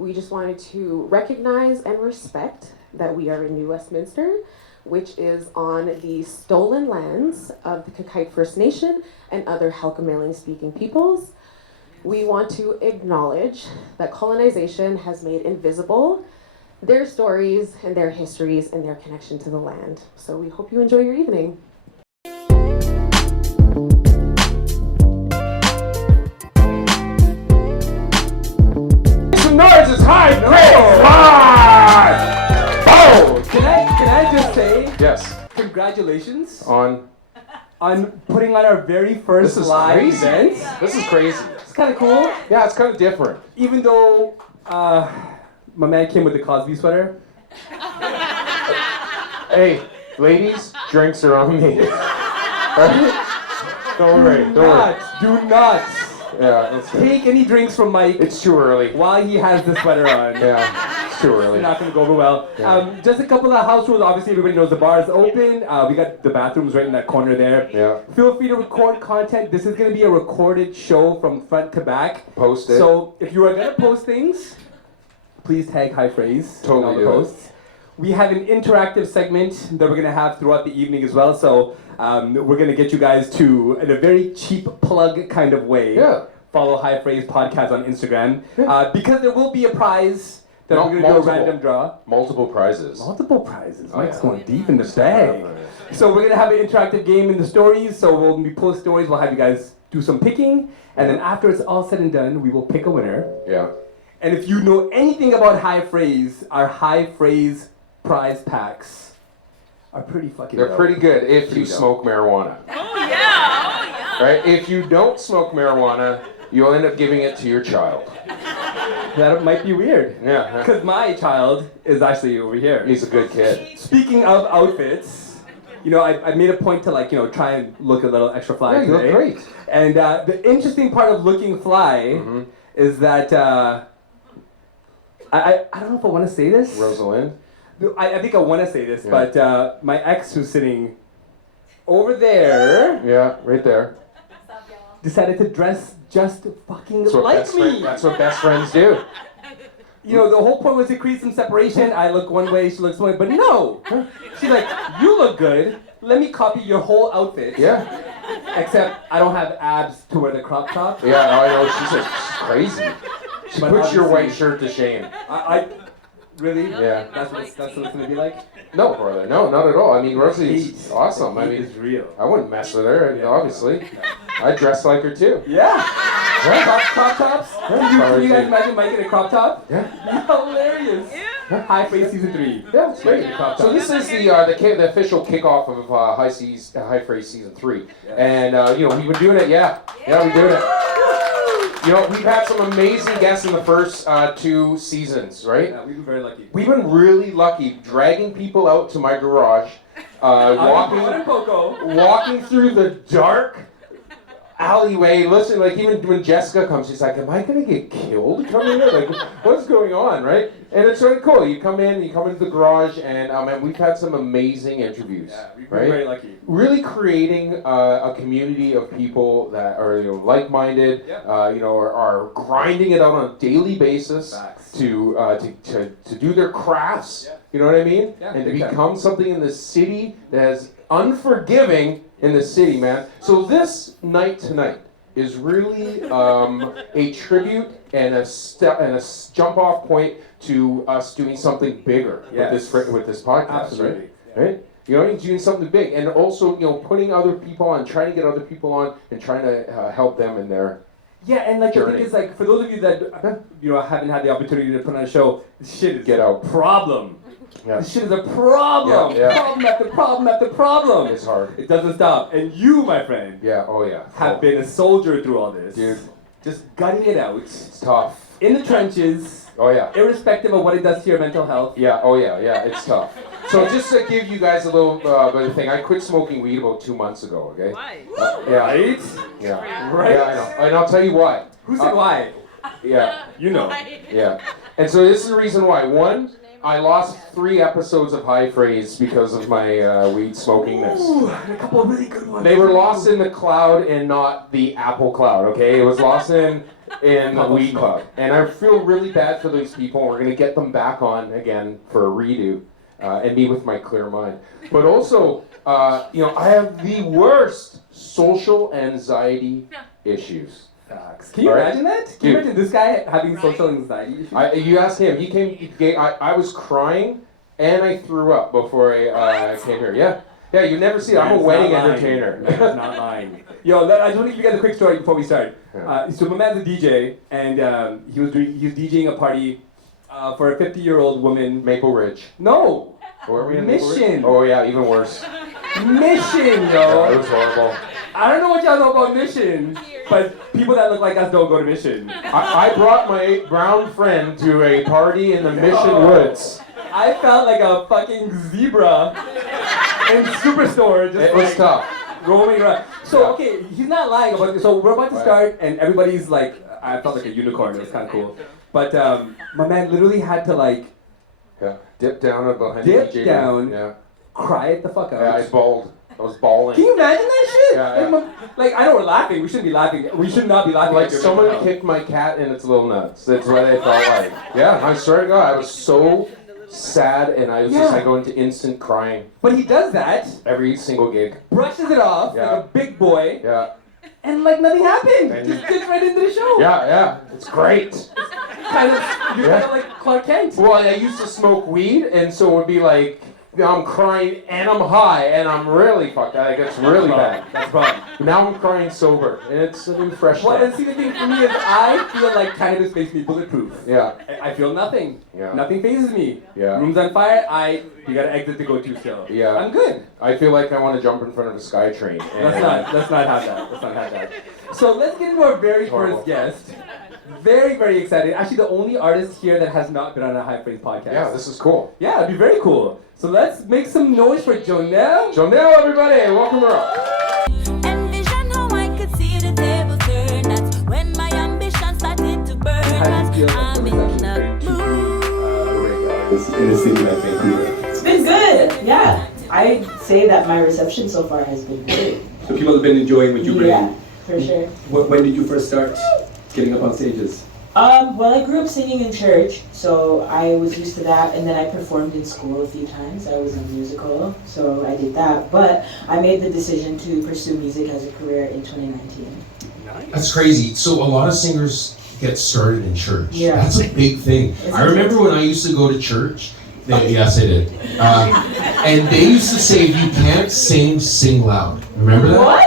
We just wanted to recognize and respect that we are in New Westminster, which is on the stolen lands of the Kakite First Nation and other Halkomelling speaking peoples. We want to acknowledge that colonization has made invisible their stories and their histories and their connection to the land. So we hope you enjoy your evening. Noise is high praise live! Oh! Can I just say? Yes. Congratulations On putting on our very first live event. This is crazy. It's kind of cool. Yeah, it's kind of different. Even though my man came with the Cosby sweater. Hey, ladies, drinks are on me. Don't worry. Do not Yeah, that's good. take any drinks from Mike. It's too early. While he has the sweater on. Yeah, it's too early. It's not going to go over well. Yeah. Just a couple of house rules. Obviously, everybody knows the bar is open. We got the bathrooms right in that corner there. Yeah. Feel free to record content. This is going to be a recorded show from front to back. Post it. So if you are going to post things, please tag High Phrase in all Totally the do it. posts. We have an interactive segment that we're going to have throughout the evening as well. So we're going to get you guys to, in a very cheap plug kind of way, follow High Phrase Podcast on Instagram. Because there will be a prize that we're going to do a random draw. Multiple prizes. Multiple prizes. Mike's yeah. going deep in the bag. So we're going to have an interactive game in the stories. So when we post stories, we'll have you guys do some picking. And then after it's all said and done, we will pick a winner. Yeah. And if you know anything about High Phrase, our High Phrase prize packs are pretty fucking They're dope. pretty good if you smoke marijuana. Oh yeah. Right? If you don't smoke marijuana, you'll end up giving it to your child. That might be weird. Yeah. Because my child is actually over here. He's a good kid. Speaking of outfits, you know, I made a point to try and look a little extra fly Yeah, you today. look great. And the interesting part of looking fly is that I don't know if I want to say this. Rosalind? I think I want to say this, but my ex who's sitting over there Yeah, right there. decided to dress just fucking That's what like best me. that's what best friends do. You know, the whole point was to create some separation. I look one way, she looks one way, but no! She's like, you look good, let me copy your whole outfit. Yeah. Except I don't have abs to wear the crop top. Yeah, I know. She's crazy. She But puts your obviously- white shirt to shame. I really? Yeah. That's what it's gonna be like? No, brother. No, not at all. I mean, Rosie's Hate. awesome. The I hate mean, is real. I wouldn't mess with her, Yeah. obviously. I dress like her too. Yeah! Crop tops? Can you guys imagine Mike in a crop top? Yeah. Hilarious! High Phrase Season 3. Yeah, it's great. Crop So top. this is the official kickoff of High Phrase Season 3. And, we've been doing it, yeah, we're doing it. You know, we've had some amazing guests in the first 2 seasons, right? Yeah, we've been very lucky. We've been really lucky dragging people out to my garage, walking through the dark alleyway. Listen, like even when Jessica comes, she's like, "Am I gonna get killed coming here? Like, what's going on, right?" And it's really cool. You come into the garage, and we've had some amazing interviews. Yeah, we've been right? very lucky. Really creating a community of people that are like-minded, are grinding it out on a daily basis to do their crafts. Yeah. You know what I mean? Yeah, And to big time. become something in the city that is unforgiving in the city, man. So this night tonight is really a tribute and a jump-off point to us doing something bigger with this podcast, Absolutely. right? You know, doing something big, and also, putting other people on, trying to get other people on, and trying to help them in their Yeah, and the journey. thing is, for those of you that haven't had the opportunity to put on a show, this shit is Get out. problem. Yeah. This shit is a problem. Yeah. Problem after problem after problem. It's hard. It doesn't stop. And you, my friend, Yeah. Oh yeah. have been a soldier through all this. Dude. Just gutting it out. It's tough. In the trenches, Oh yeah. irrespective of what it does to your mental health. Yeah. Oh yeah. Yeah. It's tough. So just to give you guys a little bit of thing, I quit smoking weed about 2 months ago. Okay. Why? Yeah. Right? Yeah. Right. Yeah. I know. And I'll tell you why. Who said why? Yeah. You know. Yeah. And so this is the reason why. One, I lost 3 episodes of High Phrase because of my weed smokingness. Ooh, and a couple of really good ones. They were lost in the cloud and not the Apple cloud, okay? It was lost in the weed cloud. And I feel really bad for those people. We're going to get them back on again for a redo and me with my clear mind. But also, you know, I have the worst social anxiety issues. Facts. Can you imagine that? Can you imagine this guy having social anxiety issues? You asked him. He came. I was crying and I threw up before I came here. Yeah. Yeah, you never see it. I'm a wedding entertainer. He's not lying. Yo, I just want to give you guys a quick story before we start. So my man's a DJ, and he was DJing a party for a 50-year-old woman. Maple Ridge. No. Where are we in Mission. Oh yeah, even worse. Mission, yo. Yeah, it was horrible. I don't know what y'all know about Mission, but people that look like us don't go to Mission. I brought my brown friend to a party in the Mission Woods. I felt like a fucking zebra in Superstore, just it was tough. Roaming around. So okay, he's not lying about this. So we're about to start, and everybody's like, I felt like a unicorn. It was kind of cool. But my man literally had to like, dip down behind dip the DJ. down, Yeah. cry it the fuck out. Yeah, I bawled. I was bawling. Can you imagine that shit? Yeah. Like I know we're laughing. We shouldn't be laughing. We should not be laughing. Like someone kicked my cat in its little nuts. That's what I felt like. Yeah, I swear to God, I was so sad, and I was just I go into instant crying. But he does that Every single gig. brushes it off like a big boy, Yeah. and like nothing happened. And just gets right into the show. Yeah, it's great. Kind of like Clark Kent. Well, I used to smoke weed, and so it would be like, I'm crying and I'm high and I'm really fucked. Like, it's really bad. That's wrong. Now I'm crying sober, and it's a new fresh Well, day. and see, the thing for me is I feel like cannabis makes me bulletproof. Yeah. I feel nothing. Yeah. Nothing phases me. Yeah. Room's on fire. You gotta exit to go to still. Yeah. I'm good. I feel like I want to jump in front of a sky train. Let's not have that. Let's not have that. So let's get into our very first guest. Very, very excited. Actually, the only artist here that has not been on a High Phrase podcast. Yeah, this is cool. Yeah, it'd be very cool. So let's make some noise for Jonelle. Jonelle, everybody, welcome her up. Envision how I could see the table turn. That's when my ambition started to burn. How do you feel I'm in the mood. in a city like Vancouver? It's been good, yeah. I'd say that my reception so far has been great. So people have been enjoying what you bring. Yeah, for sure. When did you first start getting up on stages? Well, I grew up singing in church, so I was used to that, and then I performed in school a few times. I was in a musical, so I did that. But I made the decision to pursue music as a career in 2019. Nice. That's crazy. So a lot of singers get started in church. Yeah. That's a big thing. I remember when I used to go to church. Yes, I did. And they used to say, if you can't sing, sing loud. Remember that? What?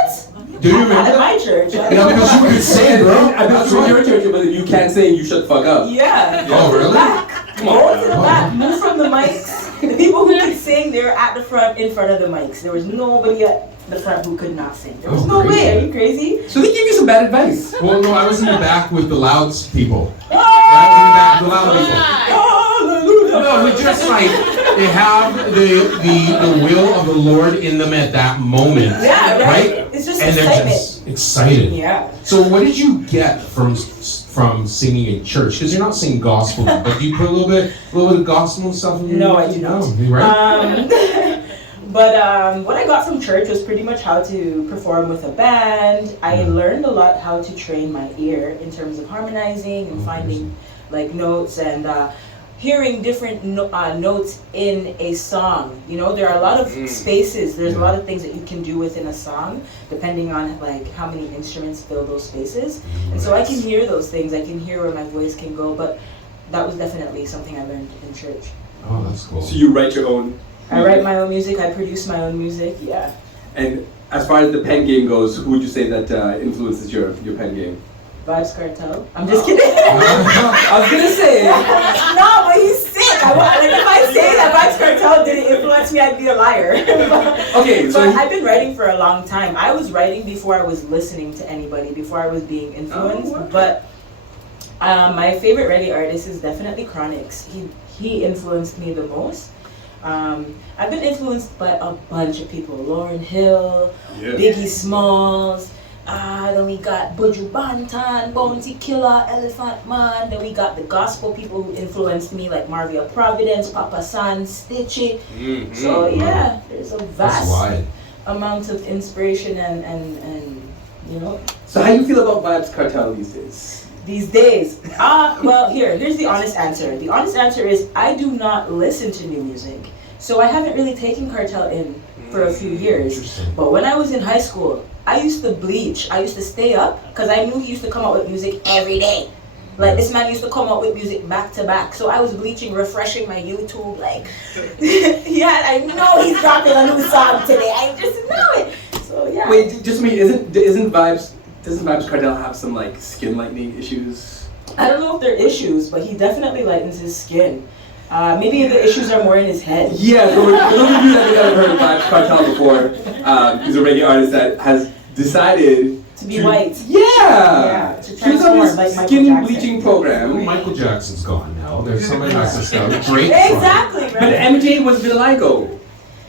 Do you remember At that? my church. Yeah, because you could sing, bro. I've been through your church, but if you can't sing, you shut the fuck up. Yeah. Oh, really? Back. Go to the back. Move from the mics. The people who could sing, they were at the front, in front of the mics. There was nobody at the front who could not sing. There was no crazy. way. Are you crazy? So they give you some bad advice. Well, no, I was in the back with the loud people. Oh! I was in the back with the loud people. Hallelujah. No, we just like, they have the will of the Lord in them at that moment. Yeah, right? It's just and excitement. they're just excited. Yeah. So what did you get from singing in church? Because you're not singing gospel, but do you put a little bit of gospel and stuff in your No, I do not. No, right? But what I got from church was pretty much how to perform with a band. I learned a lot how to train my ear in terms of harmonizing and finding like notes and hearing different notes in a song. You know, there are a lot of spaces. There's a lot of things that you can do within a song, depending on like how many instruments fill those spaces. And so I can hear those things. I can hear where my voice can go. But that was definitely something I learned in church. Oh, that's cool. So you write your own? I write my own music. I produce my own music. Yeah. And as far as the pen game goes, who would you say that influences your pen game? Vibes Cartel. I'm just kidding. I was gonna say. No, but he's sick. Like if I say that Vibes Cartel didn't influence me, I'd be a liar. Okay, so But I've been writing for a long time. I was writing before I was listening to anybody, before I was being influenced. Oh, okay. But my favorite reggae artist is definitely Chronix. He influenced me the most. I've been influenced by a bunch of people. Lauryn Hill, Biggie Smalls, Then we got Buju Banton, Bounty Killer, Elephant Man. Then we got the gospel people who influenced me, like Marvia Providence, Papa San, Stitchy. Mm-hmm. So yeah, there's a That's vast wide. amount of inspiration and you know. So how you feel about Vibes Cartel these days? These days, well, here's the honest answer. The honest answer is I do not listen to new music, so I haven't really taken Cartel in for a few years. But when I was in high school, I used to bleach. I used to stay up because I knew he used to come out with music every day. Like this man used to come out with music back to back. So I was bleaching, refreshing my YouTube. Like, yeah, I know he's dropping a new song today. I just know it. So yeah. Wait, just me. Doesn't Vibes Cartel have some like skin lightening issues? I don't know if they're issues, but he definitely lightens his skin. Maybe the issues are more in his head. Yeah, so for those of you that have never heard of Vibes Cartel before, he's a reggae artist that has decided to be white. Yeah! To He's transform on like his Michael skin Jackson. bleaching program. Michael Jackson's gone now. There's somebody else that's got Drake. Exactly, right? But MJ was vitiligo.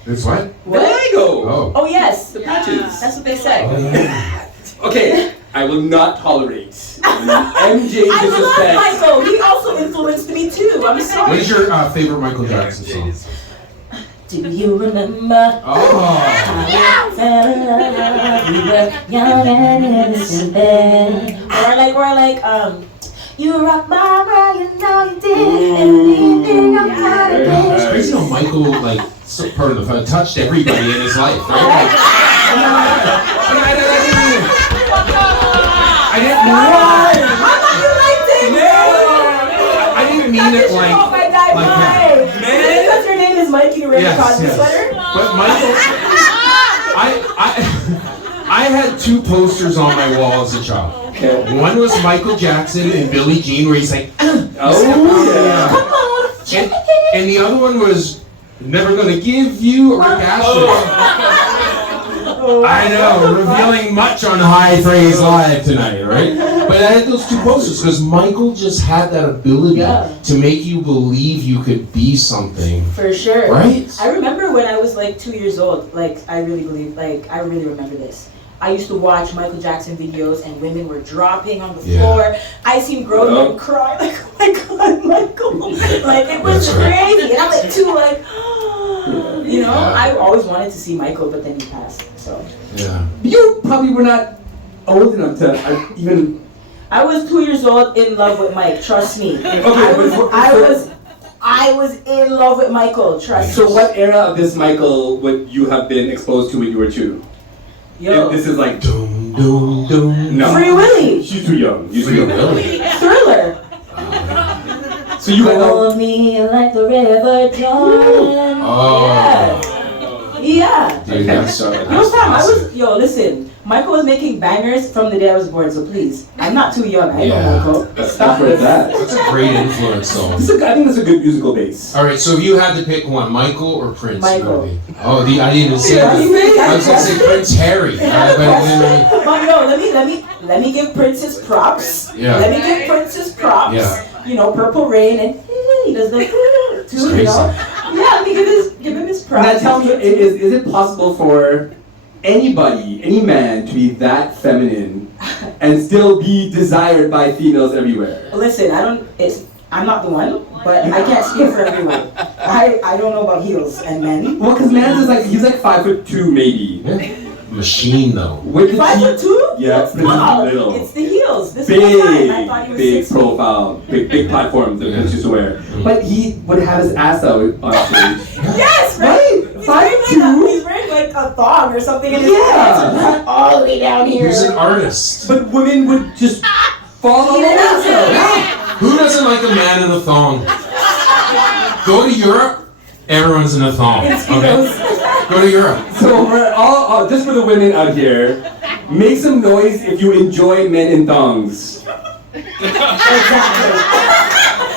It's what? Vitiligo! Oh yes, The patches. that's what they said. Oh, yeah. Okay, I will not tolerate MJ I love disrespect. Michael. He also influenced me too. I'm sorry. What is your favorite Michael Jackson song? Do you remember? Oh. How we fell in love? We were young and innocent then. Or like, you rock my world, you know you did. Anything I'm not again. It's crazy how Michael, like, pardon the fun, touched everybody in his life, right? I didn't mean it like. Oh my God, like Mike! Because your name is Mikey, you wear the Cosby sweater? But Michael, I had two posters on my wall as a child. Okay. One was Michael Jackson and Billie Jean, where he's like, Oh, yeah. And the other one was Never Gonna Give You a Orgasm. I know, revealing much on High Praise Live tonight, right? But I had those two posters because Michael just had that ability to make you believe you could be something. For sure. Right? I remember when I was like 2 years old, like I really remember this. I used to watch Michael Jackson videos and women were dropping on the floor. I seen grown men cry like, oh my God, Michael. Like it was crazy. And I'm like 2, like, you know, I always wanted to see Michael, but then he passed. So yeah. you probably were not old enough to even. I was 2 years old in love with Mike. Trust me. Okay, I was in love with Michael. Trust me. So what era of this Michael would you have been exposed to when you were 2? Yo. This is like Doom, doom, doom. No. Free Willy. She's too young. You're too Free young. Willy. Thriller. So you had Hold me like the river Jordan. Oh. Yeah. Dude, that's so. Listen. Michael was making bangers from the day I was born, so please. I'm not too young. I know Michael. Stop with that. That's a great influence, though. I think that's a good musical base. All right, so if you had to pick one, Michael or Prince? Michael. Oh, I didn't even say that. I was gonna say Prince Harry. Let me give Prince his props. Yeah. Let me give Prince his props. Yeah. You know, Purple Rain, and he does the too. You know. Yeah, let me give him his props. Now tell me, is it possible for anybody, any man, to be that feminine and still be desired by females everywhere? Listen, I'm not the one, but I can't speak for everyone. I don't know about heels and men. Well, because man is like, he's like 5'2" maybe. Yeah. Machine, though. With the 5'2"? Yeah, Wow, little. it's the heels. This whole time I thought he was Big 6'. profile, big platform that he used to wear. But he would have his ass out on stage. Yes, right? He's wearing like a thong or something in his pants. All the way down here. He's an artist. But women would just fall all over themselves. Who doesn't like a man in a thong? Go to Europe, everyone's in a thong. Okay? Go to Europe. So for all just for the women out here, make some noise if you enjoy men in thongs.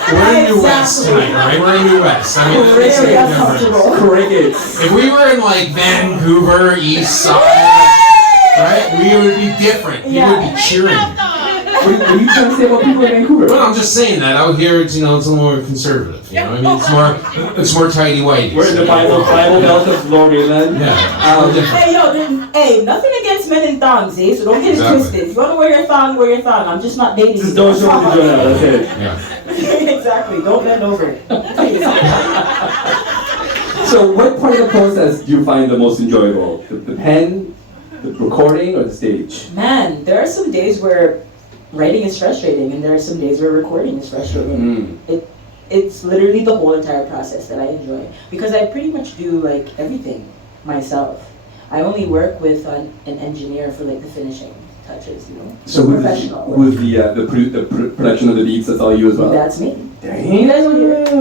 We're in New West tonight, right? We're in New West. I mean, it's a big difference. Crickets. If we were in like Vancouver, East Side, right, we would be different. We would be cheering. What are you trying to say about people in Vancouver? Well, I'm just saying that out here, it's, you know, it's a little more conservative. You know, I mean, it's more tidy-whitey. We're in the Bible belt of Lower Mainland. Yeah. Hey, hey, nothing against men in thongs, eh? So don't get it twisted. If you want to wear your thong, wear your thong. I'm just not dating you. Just don't show it to Jonelle, that's it. Yeah. Exactly. Don't bend over. So what part of the process do you find the most enjoyable? The pen, the recording, or the stage? Man, there are some days where writing is frustrating, and there are some days where recording is frustrating. It's literally the whole entire process that I enjoy, because I pretty much do like everything myself. I only work with an engineer for like the finishing touches, you know. So who's the production of the beats? That's all you as well. That's me. Damn. You guys will hear it.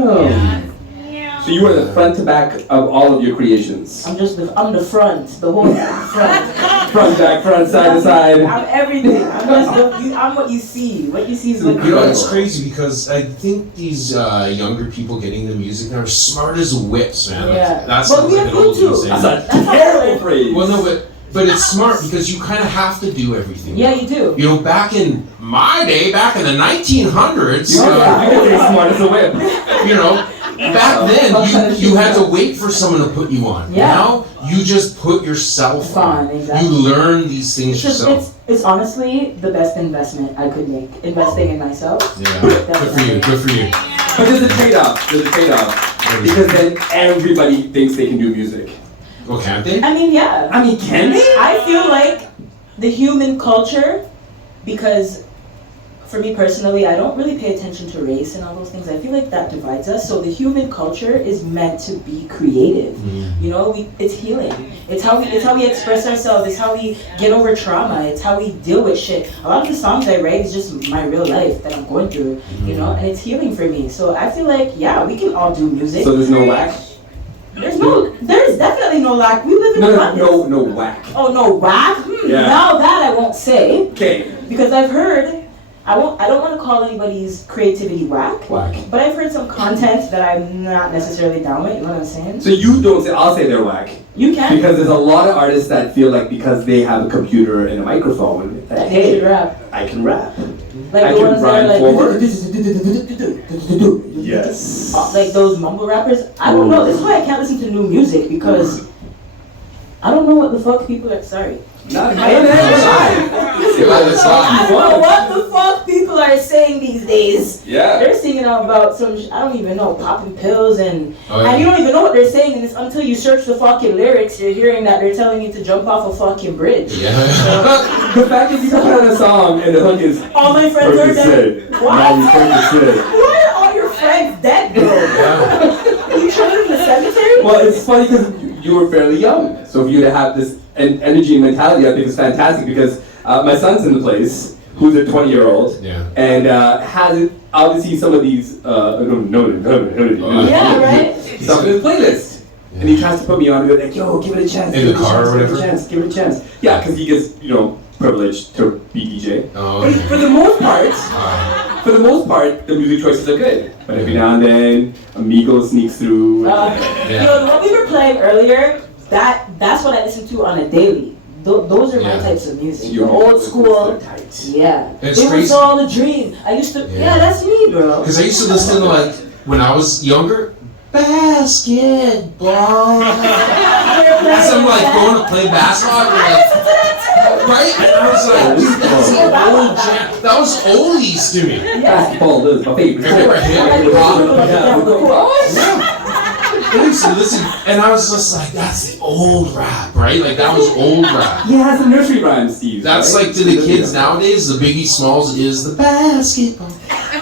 Yeah. So you are the front to back of all of your creations. I'm the front, the whole front. Front, back, front, side to side. I'm everything. I'm what you see. What you see is what You know, it's crazy because I think these younger people getting into music now are smart as whips, man. Yeah. That's But we like have an old YouTube. saying. That's a terrible phrase. Well, no, but it's smart because you kind of have to do everything. Yeah, you do. You know, back in my day, back in the 1900s, You can say smart as a whip. you know, back then you had to wait for someone to put you on. Yeah. Now you just put yourself on. Exactly. You learn these things yourself. It's honestly the best investment I could make. Investing in myself. Yeah. Good for you. Good for you. But there's a trade-off. Because then everybody thinks they can do music. Well, can't they? I mean, yeah. I mean, can they? I feel like the human culture, because for me personally, I don't really pay attention to race and all those things. I feel like that divides us. So the human culture is meant to be creative. You know, it's healing. It's how we express ourselves. It's how we get over trauma. It's how we deal with shit. A lot of the songs I write is just my real life that I'm going through, you know, and it's healing for me. So I feel like, yeah, we can all do music. So there's no whack? There's definitely no lack. We live in abundance. No whack. Oh, no whack? Yeah. Now that I won't say. Okay. Because I've heard, I don't want to call anybody's creativity whack. But I've heard some content that I'm not necessarily down with, you know what I'm saying? So you don't say, I'll say they're whack. You can. Because there's a lot of artists that feel like because they have a computer and a microphone, that, hey, rap. I can rap. Like I the can ones that are rhyme like, forward. Yes. like those mumble rappers. I don't know. This is why I can't listen to new music, because I don't know what the fuck people are. Sorry. Not I don't know what the fuck people are saying these days. Yeah. They're singing about some, I don't even know, popping pills and Oh, yeah. and you don't even know what they're saying, and it's until you search the fucking lyrics, you're hearing that they're telling you to jump off a fucking bridge. Yeah. The fact that you can put on a song and the hook is All my friends are dead. What? Why are all your friends dead, bro? Yeah. You children in the cemetery? Well, it's funny because you were fairly young, so for you to have this energy and mentality, I think is fantastic, because my son's in the place, who's a 20-year-old, Yeah. and has obviously some of these Yeah, right? stuff in his playlist, and he tries to put me on and go like, yo, give it a chance, In the car or whatever? give it a chance. Yeah, because he gets, you know, privileged to be DJ. Oh, But okay. for the most part, the music choices are good. But every now and then, Amigo sneaks through. You know, what we were playing earlier, that's what I listen to on a daily. Those are my Yeah. types of music. Your The old school. tight. Yeah. It's It was crazy. all a dream. I used to, yeah, that's me, bro. Because I used to listen to, like, when I was younger, basketball. As I'm like going to play basketball, right? And I was like, dude, that's the old jam. That was oldies to me. Basketball is my favorite. Remember him? Yeah. I used to listen, and I was just like, that's the old rap, right? Like, that was old rap. Yeah, some nursery rhymes, Steve. That's right? like to the kids nowadays, the Biggie Smalls is the basketball.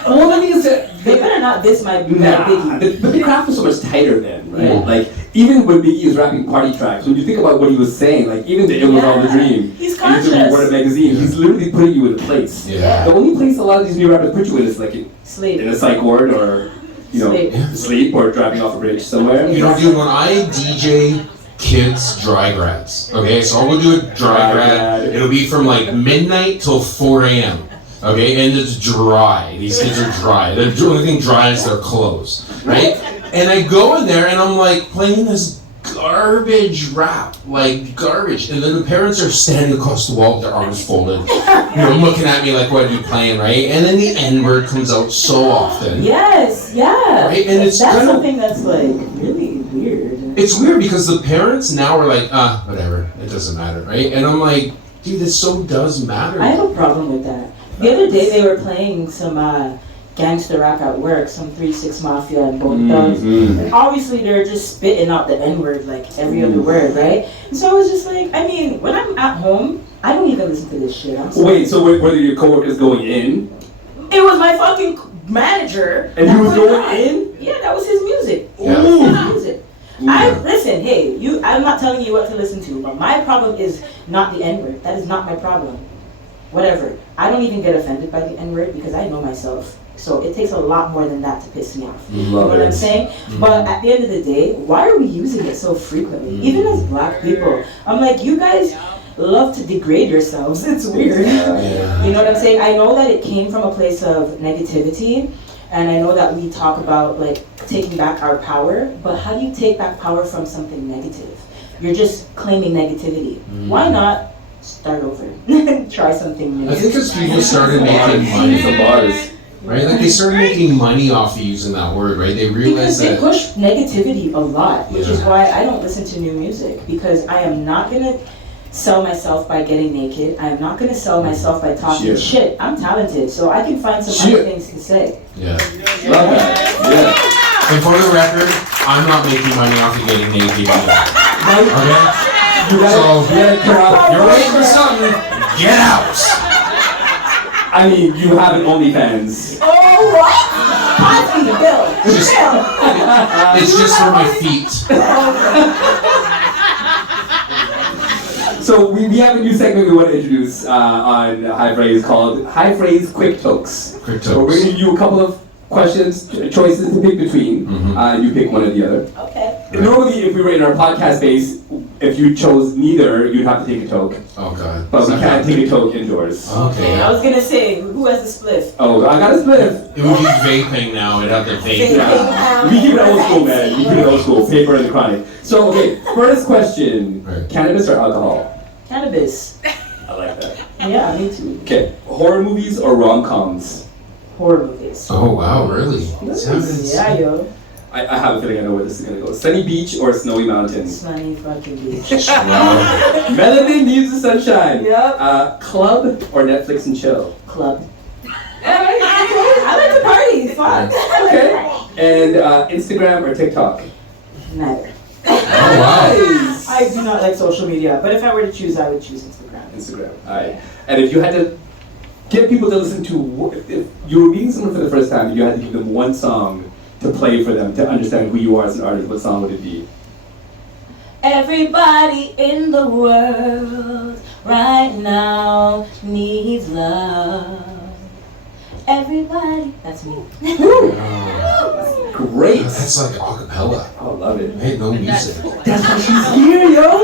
Well, the thing is that They better not diss my Nah, Biggie. but the craft was so much tighter then, right? Yeah. Like, even when Biggie was rapping party tracks, when you think about what he was saying, like, even the It Was All the Dream, He's and you conscious. Word magazine, he's literally putting you in a place. Yeah. The only place a lot of these new rappers put you in is like in Sleep. a psych ward or, you know, Sleep. sleep or driving off a bridge somewhere. You know, dude, when I DJ kids dry grads, okay, so I'll go do a dry grad. It'll be from like midnight till 4 a.m. Okay, and it's dry. These kids are dry. The only thing dry is their clothes, right? And I go in there and I'm like playing this garbage rap, like garbage. And then the parents are standing across the wall with their arms folded, looking at me like, what are you playing, right? And then the N-word comes out so often. Yes, yeah. Right? And it's that's kind of, something that's like really weird. It's weird because the parents now are like, whatever, it doesn't matter, right? And I'm like, dude, this so does matter. I have a problem with that. The other day they were playing some gangster rap at work, some 3 6 Mafia and Bone Thugs. And obviously they're just spitting out the N-word like every other word, right? And so I was just like, I mean, when I'm at home, I don't even listen to this shit. Wait, so were your coworkers going in? It was my fucking manager. And he was going in? Yeah, that was his music. Yeah. That was his music. Listen, hey, I'm not telling you what to listen to, but my problem is not the N-word. That is not my problem. Whatever. I don't even get offended by the N-word because I know myself. So it takes a lot more than that to piss me off. You know what I'm saying? But at the end of the day, why are we using it so frequently? Even as black people. I'm like, you guys love to degrade yourselves. It's weird. You know what I'm saying? I know that it came from a place of negativity. And I know that we talk about like taking back our power. But how do you take back power from something negative? You're just claiming negativity. Why not start over and try something new? I think because people started making money. Right, like they started making money off of using that word, right? They realized because they push negativity a lot, which is why I don't listen to new music, because I am not gonna sell myself by getting naked. I am not gonna sell myself by talking shit. I'm talented, so I can find some other things to say. Yeah. Love that. And for the record, I'm not making money off of getting naked either. Okay? So, you're waiting for something, get out! I mean, you have an OnlyFans. Oh, what? Pass me the bill. It's just for my feet. So we have a new segment we want to introduce on High Phrase called High Phrase Quick Tokes. Quick So we're going to give you a couple of questions, choices to pick between. You pick one or the other. Okay. Normally, if we were in our podcast space, if you chose neither, you'd have to take a toke. Oh, God. But we can't take a toke indoors. Okay. I was gonna say, who has the spliff? Oh, I got a spliff. It would be vaping now. It'd have to vape. Yeah. We keep it old school, man. We keep it old school. Paper and the chronic. So, okay, first question. Right. Cannabis or alcohol? Cannabis. I like that. Yeah, me too. Okay, horror movies or rom-coms? Horror movies. Oh, wow, really? Yeah, yo. I have a feeling I know where this is going to go. Sunny beach or snowy mountain? Sunny fucking beach. Melanin needs the sunshine. Yep. Club or Netflix and chill? Club. I like to party. Fuck. Okay. And Instagram or TikTok? Neither. Oh, wow. I do not like social media, but if I were to choose, I would choose Instagram. Instagram. All right. And if you had to get people to listen to, if you were meeting someone for the first time, and you had to give them one song to play for them to understand who you are as an artist, what song would it be? Everybody in the world right now needs love. Everybody. That's me. Great. That's like acapella. Oh, love it. Hey, no music. That's why she's here, yo.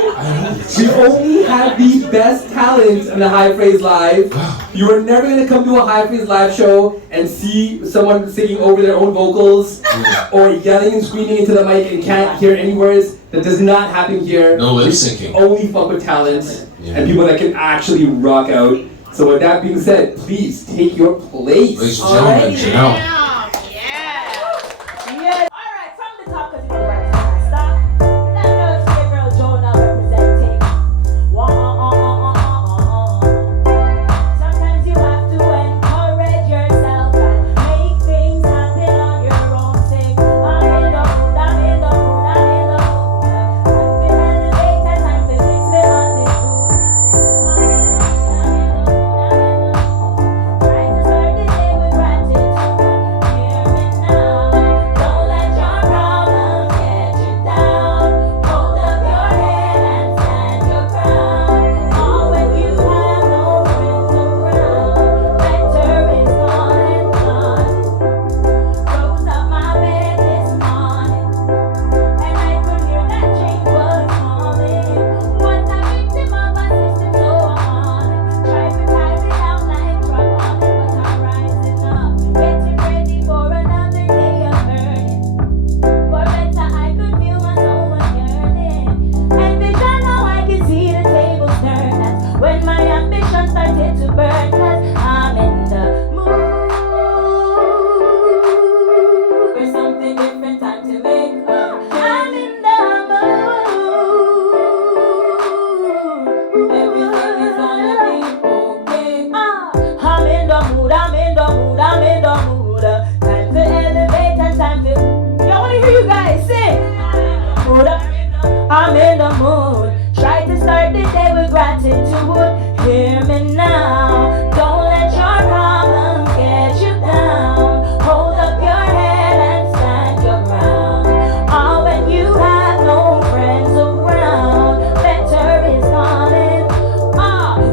We only have the best talent in the High Phrase Live. You are never gonna come to a High Phrase Live show and see someone singing over their own vocals or yelling and screaming into the mic and can't hear any words. That does not happen here. No lip syncing. Only fuck with talent and people that can actually rock out. So with that being said, please take your place. Ladies and gentlemen, Jonelle. Alright, from the top, because you know right now I stop. That girl's your girl Jonelle representing. Sometimes you have to encourage yourself and make things happen on your own sake. I'm in the mood, I'm in the mood, I'm in the mood. I'm feeling the date and time to fix me attitude. I'm in the mood, I'm in the mood, I'm in the mood. Trying to start the day with gratitude. hear you guys sing. I'm in the mood. Try to start the day with gratitude. Hear me now. Don't let your problems get you down. Hold up your head and stand your ground. All when you have no friends around, better is calling.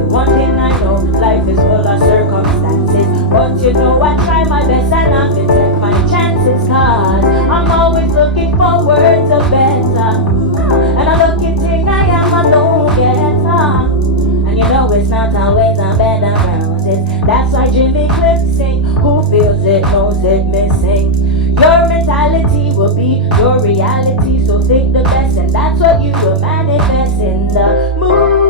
One thing I know, life is full of circumstances, but you know I try my best and I can take my chances, cause I'm always looking forward to better. And a lucky thing I am, I don't get and you know it's not always a bed of roses. That's why Jimmy Cliff sing, who feels it knows it missing. Your mentality will be your reality, so think the best, and that's what you will manifest in the mood.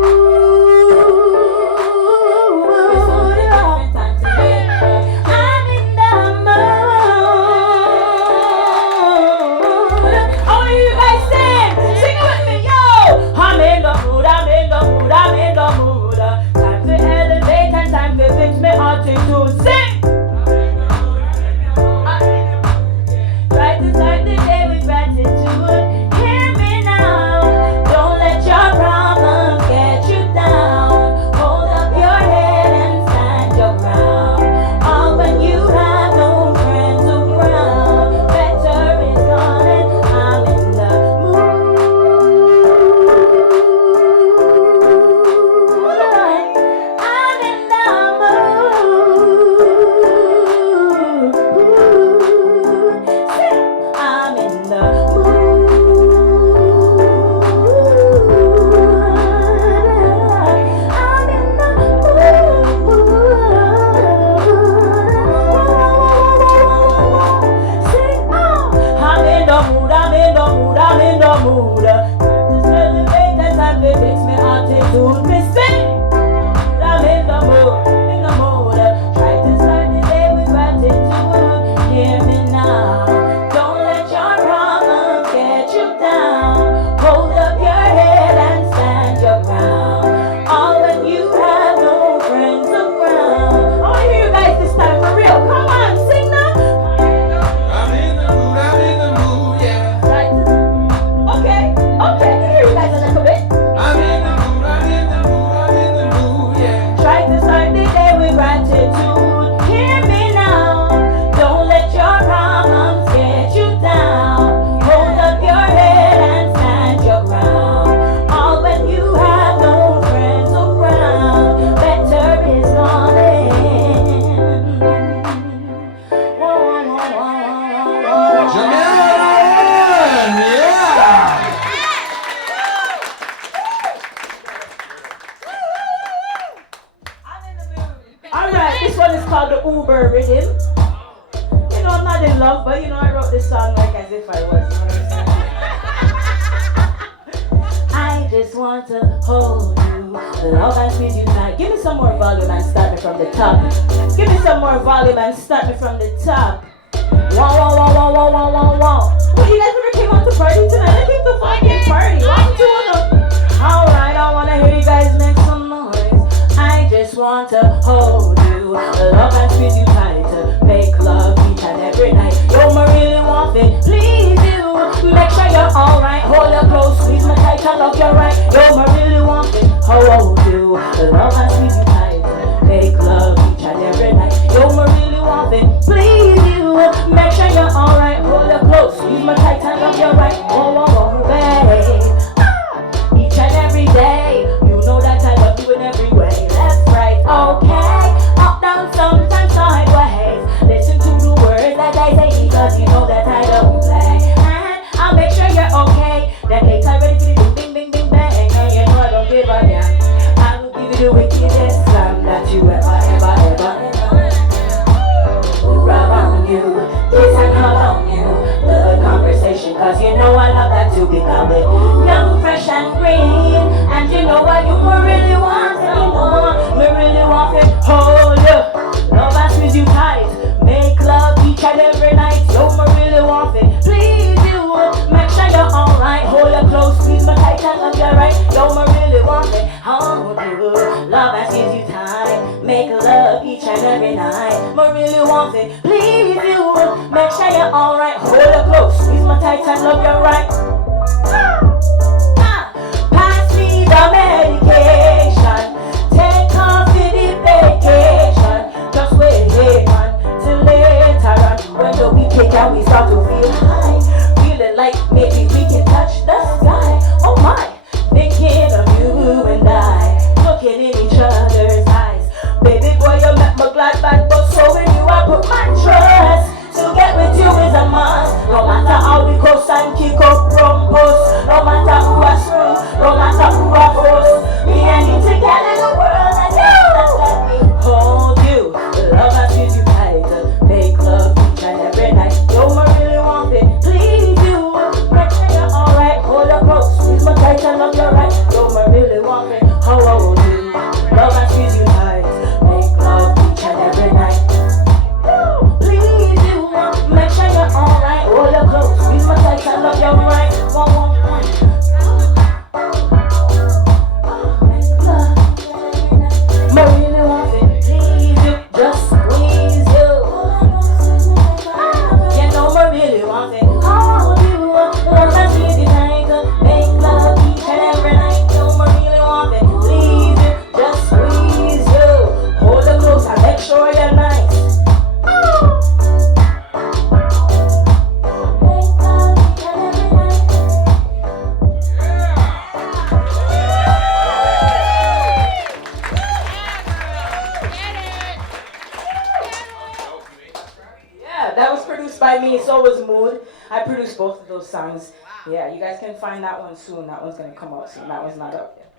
produced both of those songs. Yeah, you guys can find that one soon. That one's gonna come out soon. That one's not up yet.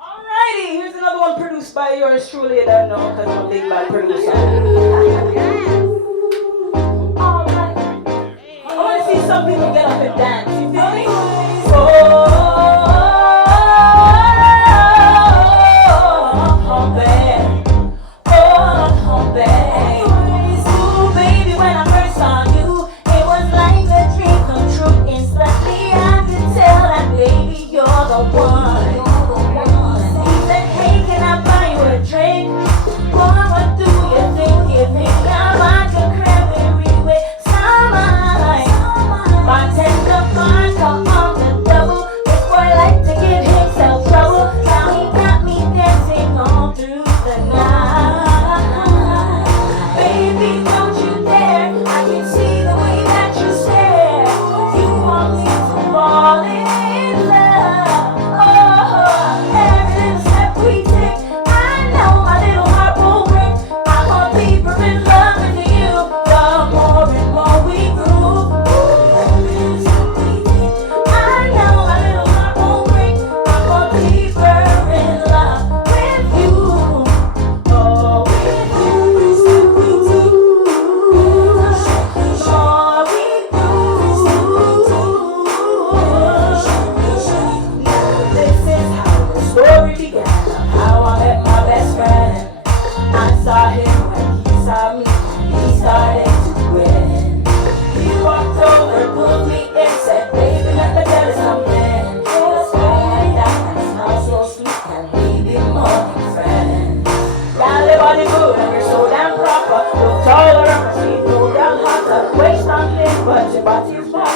Alrighty, here's another one produced by yours truly. I don't know because I'm a big bad producer. Alright. I want to see some people get up and dance. You feel me? Waste on this, but your body's fine.